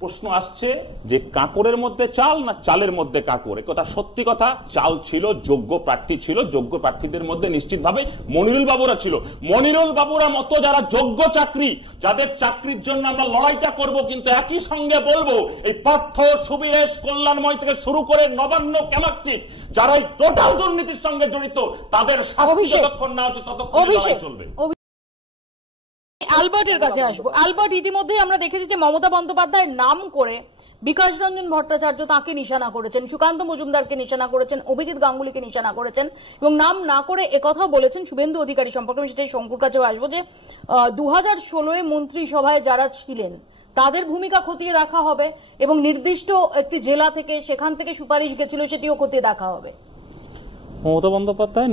প্রশ্ন আসছে যে কাঁকড়ের মধ্যে চাল না চালের মধ্যে কাঁকড়। একথা সত্যি কথা। চাল ছিল, যোগ্য প্রার্থী ছিল, যোগ্য প্রার্থীদের মধ্যে নিশ্চিতভাবে মনিরুল বাবুরা ছিল। মনিরুল বাবুরা মতো যারা যোগ্য চাকরি, যাদের চাকরির জন্য আমরা লড়াইটা করব, কিন্তু একই সঙ্গে বলবো এই পার্থ, সুবীরেশ, কল্যাণময় থেকে শুরু করে নবান্ন, ক্যামাকটিক যারা এই টোটাল দুর্নীতির সঙ্গে জড়িত, তাদের শাস্তি যতক্ষণ না হচ্ছে ততক্ষণ লড়াই চলবে। অ্যালবার্টের কাছে আসবো। অ্যালবার্ট, ইতিমধ্যেই আমরা দেখেছি যে মমতা বন্দ্যোপাধ্যায়ের নাম করে বিকাশ রঞ্জন ভট্টাচার্য তাকে নিশানা করেছেন, সুকান্ত মজুমদারকে নিশানা করেছেন, অভিজিৎ গাঙ্গুলিকে নিশানা করেছেন এবং নাম না করে একথাও বলেছেন শুভেন্দু অধিকারী সম্পর্কে। আমি সেটাই শঙ্কুর কাছেও আসবো যে 2016 মন্ত্রিসভায় যারা ছিলেন তাদের ভূমিকা খতিয়ে দেখা হবে এবং নির্দিষ্ট একটি জেলা থেকে সেখান থেকে সুপারিশ গেছিল সেটিও খতিয়ে দেখা হবে। মমতা বন্দ্যোপাধ্যায়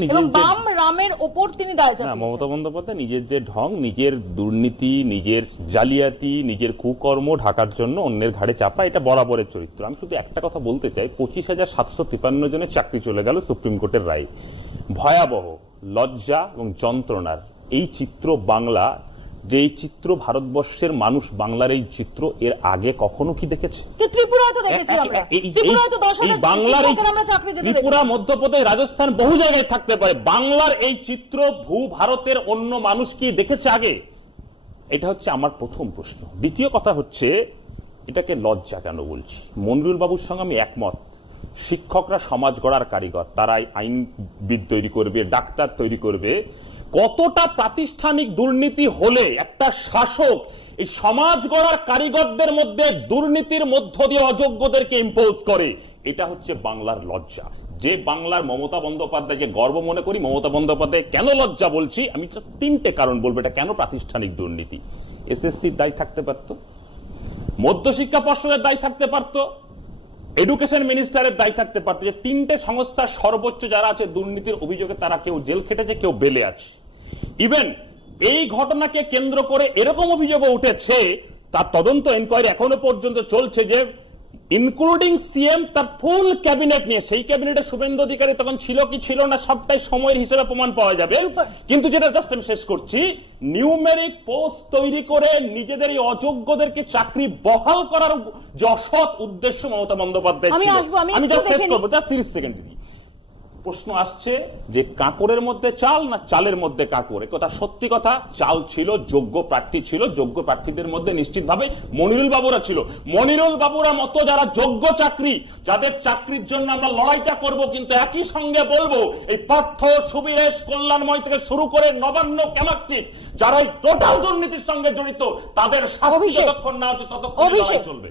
মমতা বন্দ্যোপাধ্যায় নিজের যে ঢং, নিজের দুর্নীতি, নিজের জালিয়াতি, নিজের কুকর্ম ঢাকার জন্য অন্যের ঘাড়ে চাপা, এটা বরাবরের চরিত্র। আমি শুধু একটা কথা বলতে চাই, 25,753 জনের চাকরি চলে গেল সুপ্রিম কোর্টের রায়। ভয়াবহ, লজ্জা এবং যন্ত্রণার এই চিত্র বাংলা, যে এই চিত্র ভারতবর্ষের মানুষ বাংলার এই চিত্র এর আগে কখনো কি দেখেছে? বাংলার ত্রিপুরা, মধ্যপ্রদেশ, রাজস্থান বহু জায়গায় থাকতে পারে, বাংলার এই চিত্র ভারতের অন্য মানুষ কি দেখেছে আগে? এটা হচ্ছে আমার প্রথম প্রশ্ন। দ্বিতীয় কথা হচ্ছে, এটাকে লজ্জা কেন বলছি? মনিরুল বাবুর সঙ্গে আমি একমত। শিক্ষকরা সমাজ গড়ার কারিগর, তারাই আইনবিদ তৈরি করবে, ডাক্তার তৈরি করবে। কতটা প্রাতিষ্ঠানিক দুর্নীতি হলে একটা শাসক এই সমাজ গড়ার কারিগরদের মধ্যে দুর্নীতির মধ্য দিয়ে অযোগ্যদেরকে ইম্পোজ করে, এটা হচ্ছে বাংলার লজ্জা। যে বাংলার মমতা বন্দ্যোপাধ্যায়কে গর্ব মনে করি, মমতা বন্দ্যোপাধ্যায় কেন লজ্জা বলছি, আমি তিনটে কারণ বলবো এটা কেন প্রাতিষ্ঠানিক দুর্নীতি। এসএসসির দায় থাকতে পারত, মধ্যশিক্ষা পর্ষদের দায় থাকতে পারত, এডুকেশন মিনিস্টারের দায় থাকতে পারত। যে তিনটে সংস্থার সর্বোচ্চ যারা আছে দুর্নীতির অভিযোগে, তারা কেউ জেল খেটেছে, কেউ বেলে আছে। ইভেন এই ঘটনাকে কেন্দ্র করে এরকম অভিযোগও উঠেছে, তার তদন্ত এনকোয়ারি এখনো পর্যন্ত চলছে, যে ইনক্লুডিং সিএম তার ফুল ক্যাবিনেট নিয়ে, সেই ক্যাবিনেটে শুভেন্দু অধিকারী তখন ছিল কি ছিল না সবটাই সময়ের হিসেবে প্রমাণ পাওয়া যাবে। কিন্তু যেটা জাস্ট আমি শেষ করছি, নিউমেরিক পোস্ট তৈরি করে নিজেদের এই অযোগ্যদেরকে চাকরি বহাল করার যে অসৎ উদ্দেশ্য মমতা বন্দ্যোপাধ্যায় ছিল। আমি জাস্ট শেষ করবো, জাস্ট 30 সেকেন্ড দিই। প্রশ্ন আসছে যে কাঁকড়ের মধ্যে চাল না চালের মধ্যে কাঁকড়। একথা সত্যি কথা। চাল ছিল, যোগ্য প্রার্থী ছিল, যোগ্য প্রার্থীদের মধ্যে নিশ্চিতভাবে মনিরুল বাবুরা ছিল। মনিরুল বাবুরা মতো যারা যোগ্য চাকরি, যাদের চাকরির জন্য আমরা লড়াইটা করব, কিন্তু একই সঙ্গে বলবো এই পার্থ, সুবীরেশ, কল্যাণময় থেকে শুরু করে নবান্ন, ক্যামাকটিক যারা এই টোটাল দুর্নীতির সঙ্গে জড়িত, তাদের শাস্তি যতক্ষণ না হচ্ছে ততক্ষণ লড়াই চলবে।